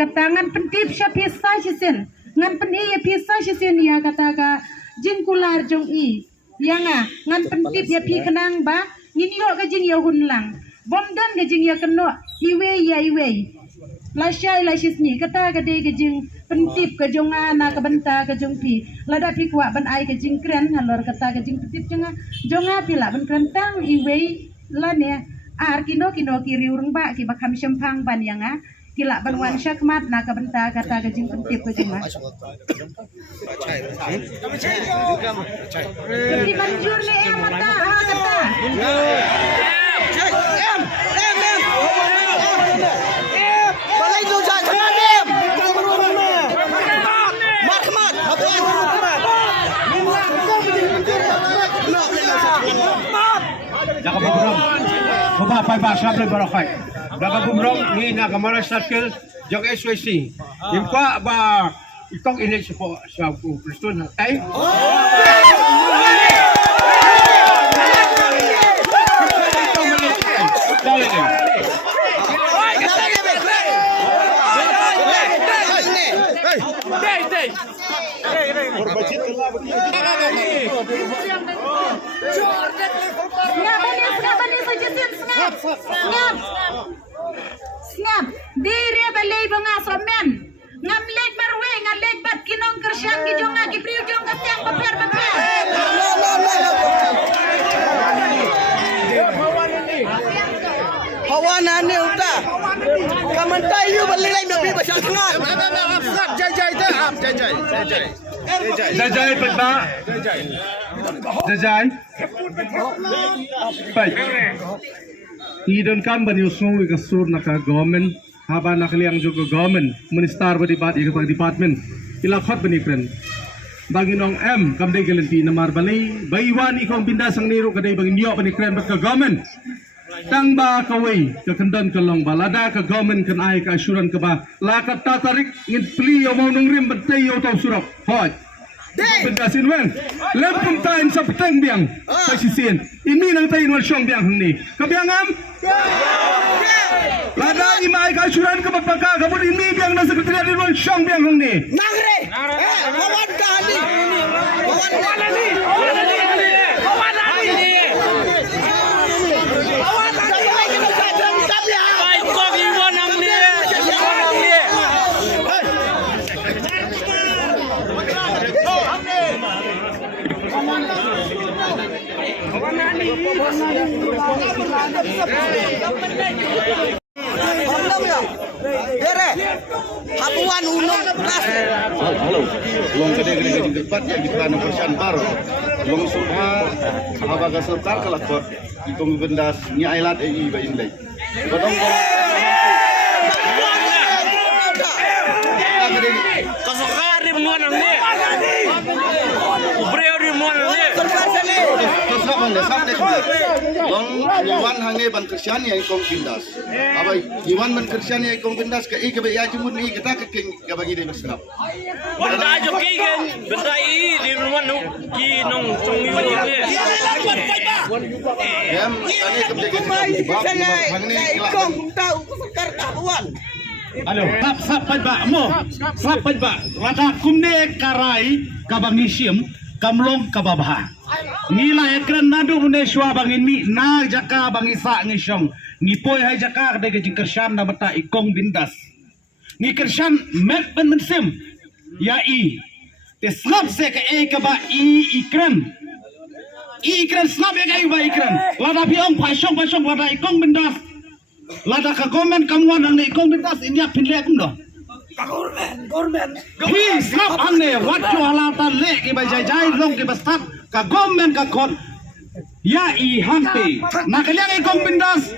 kata ngan pentip sya pisa sisen ngan pen iya pisa sisen ya kata ka jingkular jong i yang ngan pentip ya pi kenang ba ngin yo ka jing ya hunlang bomdan ka jing ya keno iwe ya iwe lasyai lasyisni kata ka de ka jing pentip ka jong ana ka benta ka jong pi lada pi kwa ban ai ka jing kren halor kata ka jing pentip jonga pi la ban krentang iwe la ne ar kino kiri urang ba ki bakam syempang ban yang kila ban wan syakmat na ka benta kata ka jing pentip ka jing di manjur ni mata kata balai tu saya em Mahmud Jaka bumrong. Kuba pa ba sabre barakay. Jaka bumrong ni na kamara circle jok SWC. Impa ba itong init sa Kriston tay. Ngam diri balay bunga somen ngam leg marwe ngam leg bat kinong kersyang ki jonga ki priu jong katyang paper hawana ni uta kamantai yu balai lain nabi basal sangat Jajai pa. Jajai. Pai. Idon kan bani usung ka sur na ka government haba nakaliang jo ka government minister ba department ila khot bani friend baginong M kamde galanti na marbalay baywan ikong bindasang niro kaday bangin niyo bani friend ka government tang ba kaway ka kandan ka long balada ka government kan ay ka asuran ka ba lakat tatarik ngin pli yo maunong rim batay yo taw surap hot Pendasin wen, lempung tain sa peteng biang, sa sisin. Ini nang tain wal syong biang ni. Kabiangam? Lada imai kasuran ke bapaka, kabut ini biang na sekretariat wal syong biang ni. Nagre, wawan kahani, Habuan unong tas. Halo, long gede depan ya kita nomor persian baru. Long subha habaga sertar kalakot ikong bendas ni ailat ei ba inlay. Badong kasukar di menuan ni. Ubreo di menuan ni. terus lawan deh sampai long iwan hange ban kersian ya ikong bendas. Abai iwan ban kersian ya ikong bendas ke ik be ya jumun ni kita ke king ke bagi dia berserap. Benda aja kigen, benda i di menuan nu ki nong cung iwan ni. Yam ane ke bagi bab hangne Ikong tahu sekar kabuan. Alo, sapat ba mo. Sapat ba. Rata kumne karai kabangisium kamlong kababaha. Nila ekran nadu mune shwa bangin mi na jaka bangisa ngisyong. Nipoy hay jaka kada gajing kersyan na mata ikong bindas. Ni kersyan met ben mensim. Ya i. Te snap se ka e ka ba i ikran. I ikran snap ya ka i ba ikran. Lada piong pasyong lada ikong bindas. Lada ka komen kamuan ang ikong bintas India pinle kum do. Gormen. Hi snap ang ne wat jo halata le ki ba jai long ki bastat ka komen ka kon. Ya i hante nakaliang ikong bindas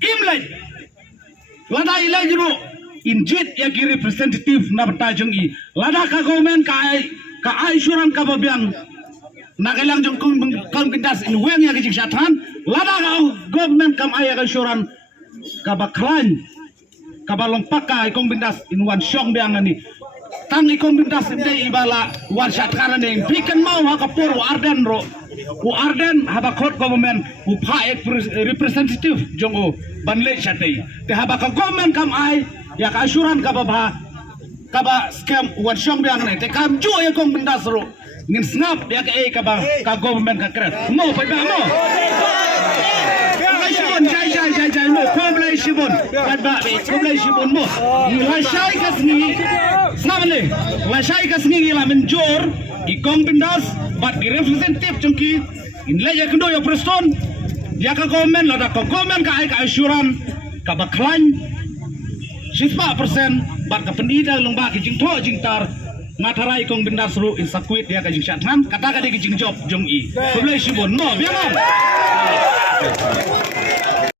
imlay. Lada ilay jero injit ya ki representative na batajong i. Lada ka komen ka ay syuran ka babiang nakaliang jong kong bindas in weng ya ki syatan. Lada ka government kam ay ka syuran kabaklan kabalong paka ikong bindas in one syong biangan ni tang ikong bindas hindi ibala one shot karan ni bikan mau hakapur arden ro u arden habakot government u paek representative jongo banle chatay te habaka government kam ay ya ka asuran ka ba scam wan syong biang ne te kam ju ya kong bindas ro ngin snap ya ka ba ka government ka kret mo pa ba mo jai mo komplai shibon kan ba komplai shibon mo la shai kasni snap ne la shai kasni la menjor i kong bindas but i representative chungki in la ya kendo ya preston ya ka government la da ka government ka ai ka asuran ka ba klan 10% bat ka pendida lung ba ki jing tho jing tar ngatarai kong bindas ru in sakwit dia ka jing syatman kata ka di jing job jong i komplai shibon mo biang